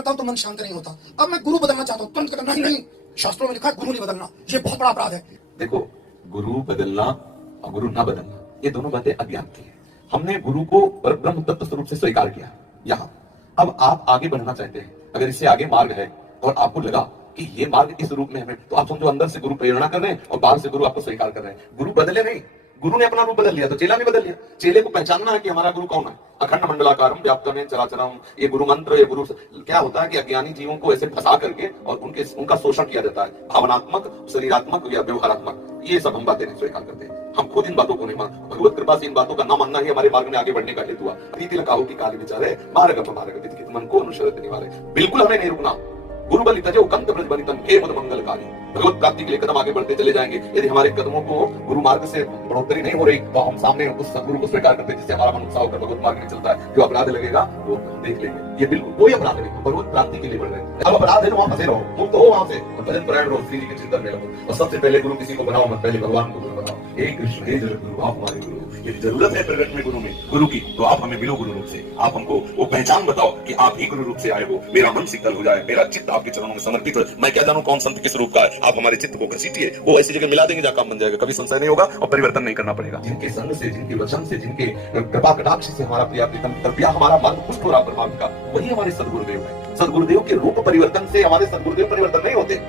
करता हूं तो मन शांत नहीं होता। अब मैं गुरु बदलना चाहता हूं, तुरंत कहता नहीं नहीं, शास्त्रों में लिखा है गुरु नहीं बदलना, ये बहुत बड़ा अपराध है। देखो, गुरु बदलना और गुरु ना बदलना, ये दोनों बातें अज्ञान की है। हमने गुरु को परब्रह्म तत्व स्वरूप से स्वीकार किया यहाँ। अब आप आगे बढ़ना चाहते हैं, अगर इससे आगे मार्ग है और आपको लगा कि ये मार्ग इस रूप में हमें, तो आप समझो अंदर से गुरु प्रेरणा कर रहे हैं और बाहर से गुरु आपको स्वीकार कर रहे हैं। गुरु बदले नहीं, गुरु ने अपना रूप बदल लिया तो चेला ने बदल लिया। चेले को पहचानना है कि हमारा गुरु कौन है। अखंड मंडलाकारम व्याप्तम चराचरम, ये गुरु मंत्र, ये गुरु क्या होता है कि अज्ञानी जीवों को ऐसे फंसा करके और उनका शोषण किया जाता है, भावनात्मक, शरीरात्मक या व्यवहारात्मक। ये सब हम बातें नहीं स्वीकार करते। हम खुद इन बातों को नहीं मान, भगवत कृपा से इन बातों का ना मानना ही हमारे मार्ग में आगे बढ़ने का हेतु हुआ। प्रीति लगाओ की काल विचारे मार्ग अपमार्ग मन को अनुसरत निवारे। बिल्कुल हमें नहीं रुकना। गुरु बलि तजो कंत ब्रज बलितम हे मद मंगलकारी। भगवत प्राप्ति के लिए कदम आगे बढ़ते चले जाएंगे। यदि हमारे कदमों को गुरु मार्ग से बढ़ोतरी नहीं हो रही तो हम सामने उस सदगुरु को स्वीकार करते हैं जिससे हमारा मन उत्साह होकर भगवत मार्ग में चलता है। जो अपराध लगेगा वो देख लेंगे, ये बिल्कुल कोई अपराध नहीं, भगवत प्राप्ति के लिए बढ़ रहे हैं। अब अपराध है तो वहां फंसे रहो, मुक्त हो वहां से और भजन परायण रहो, श्री जी के चिंतन में रहो। और सबसे पहले गुरु किसी को बनाओ मत, पहले भगवान को गुरु बनाओ। हे कृष्ण हे जगत गुरु, आप हमारे गुरु। यदि जरूरत है प्रगट में गुरु की, तो आप हमें मिलो गुरु रूप से। आप हमको वो पहचान बताओ कि आप ही गुरु रूप से आए हो। मेरा मन शीतल हो जाए, मेरा चित्त आपके चरणों में समर्पित हो। मैं क्या जानूं कौन संत किस रूप का है। आप हमारे चित्त को घसीटिए, वो ऐसी जगह मिला देंगे जहां काम बन जाएगा, कभी संशय नहीं होगा और परिवर्तन नहीं करना पड़ेगा। जिनके संग से, जिनके वचन से, जिनके कृपा कटाक्ष से हमारा प्रिया प्रीतम कृपया हमारा मार्ग पुष्ट हो रहा परमार्थ का, वही हमारे सदगुरुदेव है। सदगुरुदेव के रूप परिवर्तन से हमारे सदगुरुदेव परिवर्तन नहीं होते।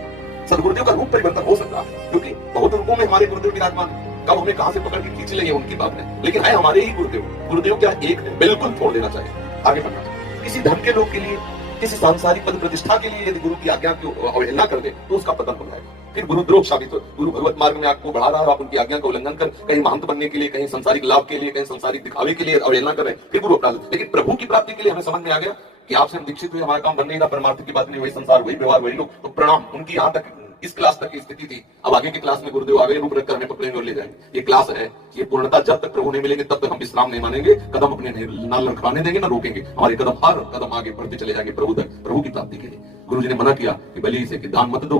सदगुरुदेव का रूप परिवर्तन हो सकता है क्योंकि बहुत रूपों में हमारे गुरुदेव विराजमान। कब हमें कहां से पकड़ के खींच लेंगे उनकी बात में, लेकिन है हमारे ही गुरुदेव। गुरुदेव क्या एक है, बिल्कुल छोड़ देना चाहिए, आगे बढ़ना चाहिए। किसी धन के लोग के लिए, किसी सांसारिक पद प्रतिष्ठा के लिए यदि गुरु की आज्ञा की अवहेलना कर दे तो उसका पतन हो जाएगा, फिर गुरुद्रोह साबित हो। गुरु भगवत मार्ग में आपको बढ़ा रहा है और आप उनकी आज्ञा का उल्लंघन कर कहीं महंत बनने के लिए, कहीं सांसारिक लाभ के लिए, कहीं सांसारिक दिखावे के लिए अवहेलना कर रहे हैं, फिर गुरु अपराध। लेकिन प्रभु की प्राप्ति के लिए हमें समझ में आ गया कि आपसे हम दीक्षित हुए, हमारा काम बन नहीं रहा, परमार्थ की बात नहीं, वही संसार, वही व्यवहार, वही लोग, तो प्रणाम। उनकी यहाँ तक इस क्लास तक की स्थिति थी। अब आगे की क्लास में गुरुदेव आगे रूप रखकर हमें पकड़ेंगे और ले जाएंगे। ये क्लास है, ये पूर्णता जब तक प्रभु नहीं मिलेंगे तब तक हम विश्राम नहीं मानेंगे, कदम अपने ना लड़खड़ाने देंगे ना रोकेंगे। हमारे कदम हर कदम आगे बढ़ते चले जाएंगे प्रभु तक, प्रभु की प्राप्ति के लिए। गुरु जी ने मना किया कि बलि से कि दान मत दो,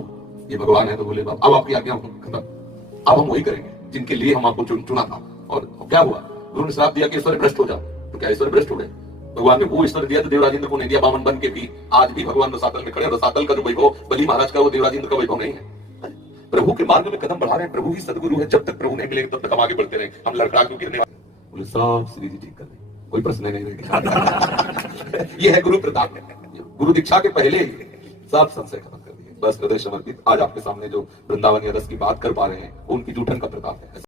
ये भगवान है, तो बोले अब आपकी आज्ञा खत्म, अब हम वही करेंगे जिनके लिए हम आपको चुना था। और क्या हुआ, गुरु ने श्राप दिया कि ईश्वर भ्रष्ट हो जाओ, तो क्या ईश्वर भ्रष्ट हो गए? भगवान ने वो ईश्वर दिया तो देवराजेंद्र को नहीं दिया। बामन बन के भी आज भी भगवान रसातल में खड़े, रसातल का जो वैभव बलि महाराज का, वो देवराजेंद्र का वैभव नहीं है। प्रभु के मार्ग में कदम बढ़ा रहे हैं, प्रभु ही सदगुरु है। जब तक प्रभु नहीं मिलेंगे तब तक हम आगे बढ़ते रहेंगे। हम लड़खड़ा क्यों गिरने वाले? बोले सब श्री जी ठीक कर दें, कोई प्रश्न नहीं रहेगा। ये है गुरु प्रताप। गुरु दीक्षा के पहले ही सब संशय खत्म कर दिए, बस हृदय समर्पित। आज आपके सामने जो वृंदावन या रस की बात कर पा रहे हैं, उनकी जूठन का प्रताप है।